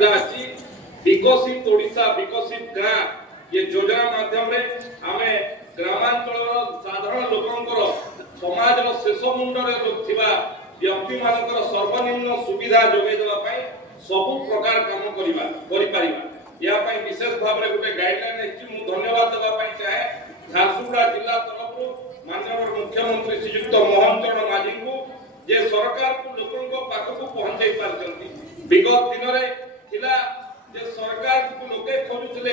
सुविधा अच्छी विकसित ओडिशा विकसित गाँ ये योजना माध्यम आम ग्रामांचल साधारण लोकंकर समाज शेष मुंडे व्यक्ति मान सर्वनिम्न सुविधा जोगे देवाई सबु प्रकार काम कर विशेष भाव में गोटे गाइडलाइन धन्यवाद देवाई चाहे झारसुगुड़ा जिला तरफ माननीय मुख्यमंत्री श्रीयुक्त मोहन चरण माझी को जे सरकार को लोकों पाखक पहुंचाई पार्टी विगत दिन में सरकार को लोके खोजुले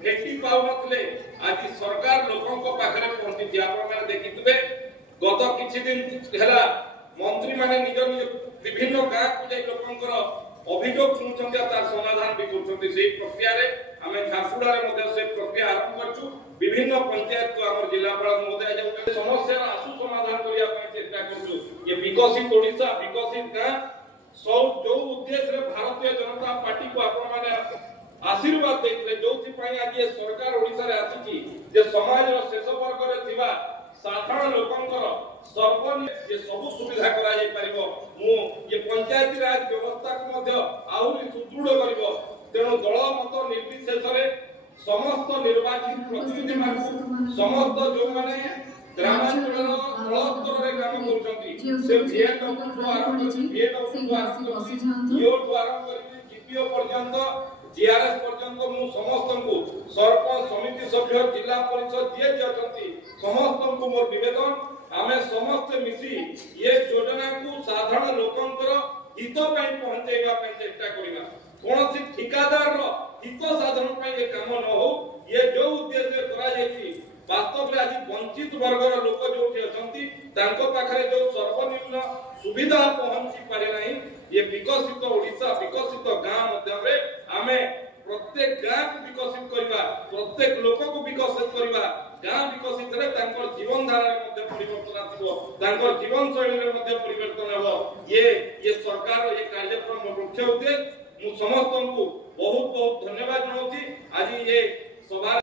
भेटी पाऊनते आज सरकार लोकों पाखे पहुंची आप देखिए गत किछि दिन है मंत्री माने निज निज विभिन्न गाँ को जाई लोकंकर अभियोग शुणुछन्ते तार समाधान भी करछन्ते सेही प्रक्रिया रे हमें झारसुगुड़ा रे मध्ये से प्रक्रिया आरंभ करछु विभिन्न पंचायत को हमर जिलापाल महोदय जाउ समस्या आसु समाधान करिया पय चेष्टा करछु ये विकसित ओडिशा विकसित गाँ सब जो उद्देश्य रे भारतीय जनता पार्टी को आपण माने आशीर्वाद देइले जोथि पय आज ये सरकार ओडिशा रे आछि जे समाज रो शेष वर्ग रे थिबा साधारण लोकंकर सर्वनिम्न ये सब सुविधा करा जाय परिबो मु ये पंचायती राज व्यवस्था को मध्य आहुरी सुदृढ़ करिबो तेणु दल मत निर्विशेष रे समस्त निर्वाचित प्रतिनिधि मान समस्त जो माने ग्रामांचल दल स्तर रे काम करछंती से भिएडब्ल्यू को आरंभ कर भिएडब्ल्यू को आरंभ कर ईओ को आरंभ कर जीपीओ पर्यंत जीआरएस पर्यंत मु समस्त को सरपंच समिति सभ्य जिला परिषद जे अछंती समस्त को मोर निवेदन आमे समस्त मिसी ये योजना को साधारण लोकंकर हित पय पहुंचेबा पय चेष्टा करिबा कोनसी ठिकादार रो हित साधन पय ये काम न हो ये जो उद्देश्य करा जायछि वास्तव में आज वंचित वर्गर लोक जो अछंती तांको पाखरे जो सर्वनिम्न सुविधा पहुंची पारे नहीं ये विकसित ओडिशा विकसित गाँ मध्य में आमे प्रत्येक गाँ को विकसित करबा प्रत्येक लोक को विकसित करबा गाँ विकसित रे तांकर जीवन धारा मध्ये परिवर्तन आसीबो तांकर जीवन शैली रे मध्ये परिवर्तन हेबो ये सरकार ये कार्यक्रम मुख्य उद्देश्य मु समस्त को बहुत बहुत धन्यवाद जनाउछी आज ये सभा